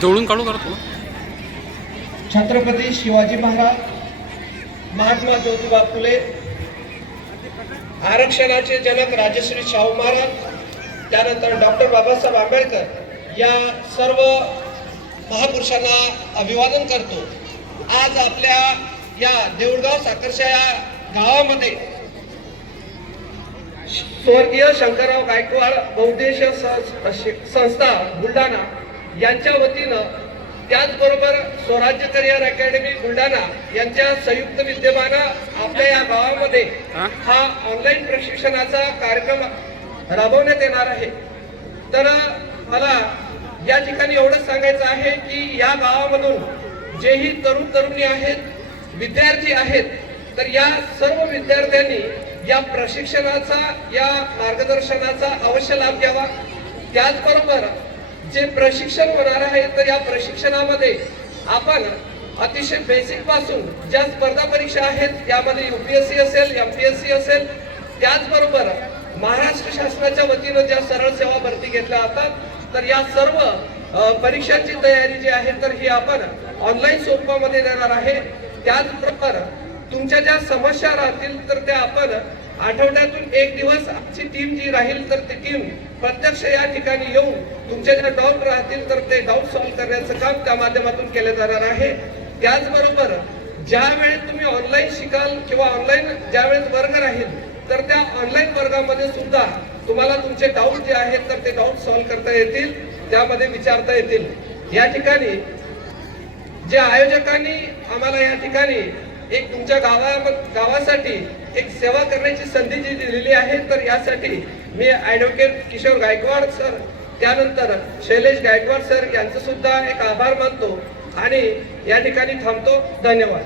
जवळून काढू करतो. छत्रपती शिवाजी महाराज महात्मा ज्योतिबा फुले आरक्षणाचे जनक राजश्री शाहू महाराज त्यानंतर डॉक्टर बाबासाहेब आंबेडकर या सर्व महापुरुषांना अभिवादन करतो. आज आपल्या या देऊळगाव साखरशा या गावामध्ये स्वर्गीय शंकरराव गायकवाड बहुद्देशीय संस्था बुलढाणा यांच्या वतीनं त्याचबरोबर स्वराज्य करिअर अकॅडमी बुलढाणा यांच्या संयुक्त विद्यमानं आपल्या या गावामध्ये हा? ऑनलाईन प्रशिक्षणाचा कार्यक्रम राबवण्यात येणार आहे तर मला या ठिकाणी एवढंच सांगायचं आहे की या गावामधून जेही तरुण तरुणी आहेत विद्यार्थी आहेत तर या सर्व विद्यार्थ्यांनी या प्रशिक्षणाचा या मार्गदर्शनाचा अवश्य लाभ घ्यावा त्याचबरोबर जे प्रशिक्षण होणार आहे तर या प्रशिक्षणामध्ये आपण अतिशय बेसिकपासून ज्या स्पर्धा परीक्षा आहेत यामध्ये युपीएससी असेल एम पी एस सी असेल त्याचबरोबर महाराष्ट्र शासनाच्या वतीनं ज्या सरळ सेवा भरती घेतल्या जातात तर या सर्व परीक्षांची तयारी जी आहे तर ही आपण ऑनलाईन स्वरूपामध्ये देणार आहे. त्याचबरोबर तुमच्या ज्या समस्या राहतील तर त्या आपण आठवड्यातून एक दिवस आमची टीम जी राहील तर ती टीम प्रत्यक्ष या ठिकाणी येऊन तुमचे जे डाऊट राहतील तर ते डाऊट सॉल्व्ह करण्याचं काम त्या माध्यमातून केलं जाणार आहे. त्याचबरोबर ज्या वेळेस तुम्ही ऑनलाईन शिकाल किंवा ऑनलाईन ज्या वेळेस वर्ग राहील तर त्या ऑनलाईन वर्गामध्ये सुद्धा तुम्हाला तुमचे डाऊट जे आहेत तर ते डाऊट सॉल्व्ह करता येतील त्यामध्ये विचारता येतील. या ठिकाणी जे आयोजकांनी आम्हाला या ठिकाणी एक तुमच्या गावा गावासाठी एक सेवा करण्याची संधी जी दिलेली आहे तर यासाठी मी ॲडव्होकेट किशोर गायकवाड सर त्यानंतर शैलेश गायकवाड सर यांचं सुद्धा एक आभार मानतो आणि या ठिकाणी थांबतो. धन्यवाद.